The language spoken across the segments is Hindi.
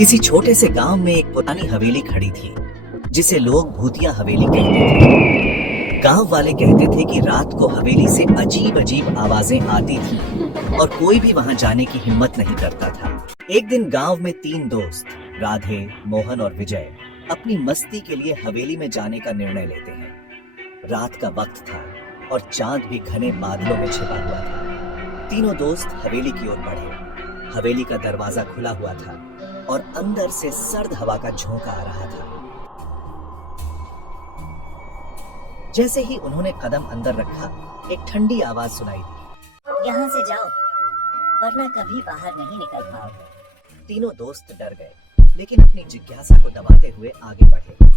किसी छोटे से गांव में एक पुरानी हवेली खड़ी थी जिसे लोग भूतिया हवेली कहते थे। गांव वाले कहते थे कि रात को हवेली से अजीब अजीब आवाजें आती थी और कोई भी वहां जाने की हिम्मत नहीं करता था। एक दिन गांव में 3 दोस्त राधे, मोहन और विजय अपनी मस्ती के लिए हवेली में जाने का निर्णय लेते हैं। रात का वक्त था और चांद भी घने बादलों में छिपा हुआ था। तीनों दोस्त हवेली की ओर बढ़े। हवेली का दरवाजा खुला हुआ था और अंदर से सर्द हवा का झोंका आ रहा था। जैसे ही उन्होंने कदम अंदर रखा, एक ठंडी आवाज सुनाई दी, यहाँ से जाओ, वरना कभी बाहर नहीं निकल पाओगे। तीनों दोस्त डर गए, लेकिन अपनी जिज्ञासा को दबाते हुए आगे बढ़े।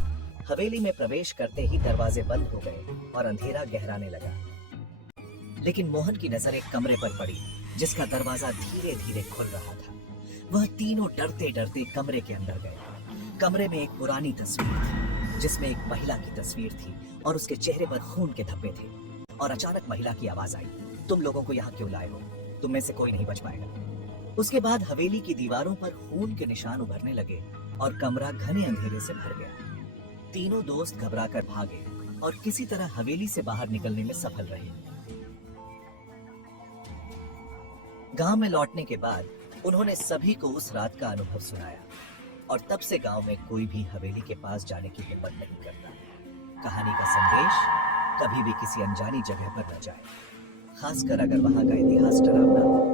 हवेली में प्रवेश करते ही दरवाजे बंद हो गए और अंधेरा गहराने लगा। लेकिन मोहन की नजर एक कमरे पर पड़ी, जिसका दरवाजा धीरे धीरे खुल रहा था। वह तीनों डरते डरते कमरे के अंदर गए। कमरे में एक पुरानी तस्वीर थी, जिसमें एक महिला की तस्वीर थी और उसके चेहरे पर खून के धब्बे थे। और अचानक महिला की आवाज आई, तुम लोगों को यहाँ क्यों लाए हो? तुम में से कोई नहीं बच पाएगा। उसके बाद हवेली की दीवारों पर खून के निशान उभरने लगे और कमरा घने अंधेरे से भर गया। तीनों दोस्त घबराकर भागे और किसी तरह हवेली से बाहर निकलने में सफल रहे। गांव में लौटने के बाद उन्होंने सभी को उस रात का अनुभव सुनाया और तब से गांव में कोई भी हवेली के पास जाने की हिम्मत नहीं करता। कहानी का संदेश, कभी भी किसी अनजानी जगह पर न जाए, खासकर अगर वहां का इतिहास डरावना हो।